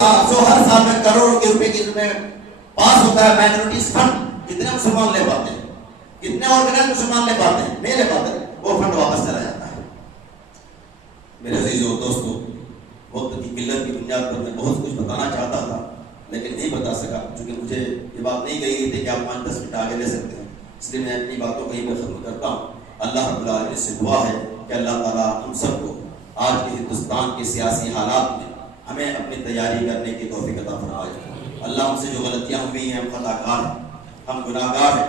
جو ہر سال میں کروڑوں کے روپے کی پاس ہوتا ہے مائنورٹیز فنڈ، کتنے مسلمان لے پاتے ہیں؟ کتنے آرگنائز مسلمان لے پاتے ہیں؟ نہیں لے پاتے، وہ فنڈ واپس چلا جاتا ہے۔ میرے عزیزو دوستو، وقت کی قلت کی بنیاد پر میں بہت کچھ بتانا چاہتا تھا لیکن نہیں بتا سکا، کیونکہ مجھے یہ بات نہیں کہی گئی تھی کہ آپ 5-10 منٹ آگے لے سکتے ہیں، اس لیے میں اپنی باتوں کو یہیں پہ ختم کرتا ہوں۔ اللہ رب العالمین سے دعا ہے کہ اللہ تعالیٰ ہم سب کو آج کے ہندوستان کے سیاسی حالات میں ہمیں اپنی تیاری کرنے کی توفیق عطا فرمائے۔ اللہ ہم سے جو غلطیاں ہوئی ہیں، ہم خطا کار ہیں، ہم گناہ گار ہیں،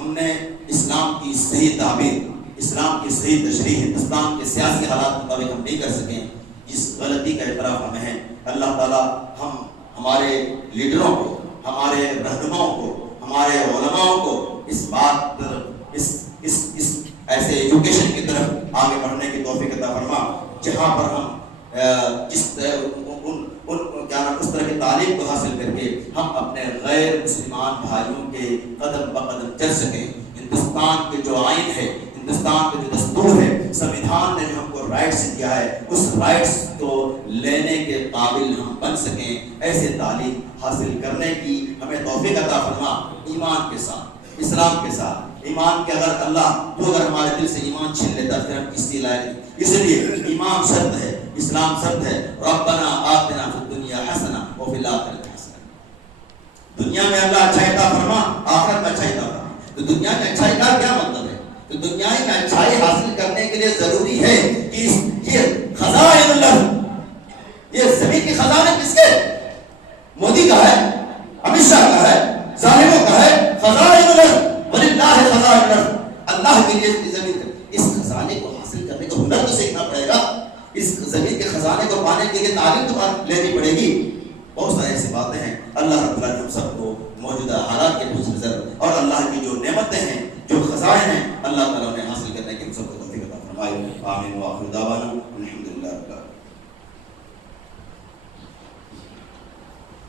ہم نے اسلام کی صحیح تعبیر، اسلام کی صحیح تشریح ہندوستان کے سیاسی حالات مطابق ہم نہیں کر سکیں، جس غلطی کا اعتراف ہمیں ہے۔ اللہ تعالیٰ ہم ہمارے لیڈروں کو، ہمارے رہنماؤں کو، ہمارے علماؤں کو اس بات اس ایسے ایجوکیشن کی طرف آگے بڑھنے کی توفیق عطا فرما جہاں پر ہم اس طرح کی تعلیم کو حاصل کر کے ہم اپنے غیر مسلمان بھائیوں کے قدم بقدم چل سکیں۔ ہندوستان کے جو آئین ہے، ہندوستان کے جو دستور ہے، سمویدھان نے جو ہم کو رائٹس دیا ہے، اس رائٹس کو لینے کے قابل ہم بن سکیں۔ ایسے تعلیم حاصل کرنے کی ہمیں توفیق عطا فرما، ایمان کے ساتھ، اسلام کے ساتھ۔ ایمان کے اگر اگر ہمارے دل سے ایمان چھین لیتا پھر ہم کسی لائق نہیں، اس لیے ایمان شرط ہے، اسلام شرط ہے۔ ربنا آتنا فی الدنیا حسنہ وفی الآخرۃ حسنہ۔ دنیا میں اللہ اچھائی عطا فرما، آخرت میں اچھائی عطا فرما۔ تو دنیا میں اچھائی کا کیا مطلب ہے؟ تو دنیا میں اچھائی حاصل کرنے کے لیے ضروری ہے کہ یہ خزائن اللہ، یہ زمین کی خزانے کس کے؟ مودی کا ہے، امت شاہ کا ہے، ظالموں کا ہے۔ خزائن اللہ وللہ خزائن الارض، اللہ کے لیے زمین ہے۔ اس خزانے کو حاصل کرنے کا ہنر تو سیکھنا پڑے گا، اس زمین کے خزانے کو پانے کے لیے تعلیم تو لینی پڑے گی۔ بہت ساری ایسی باتیں ہیں۔ اللہ رب العالمین ہم سب کو موجودہ حالات کے پیش نظر اور اللہ کی جو نعمتیں ہیں، جو خزائن ہیں، اللہ تعالیٰ نے حاصل کرنے کی ہم سب کو توفیق عطا فرمائے۔ آمین وآخر دعوانا الحمدللہ۔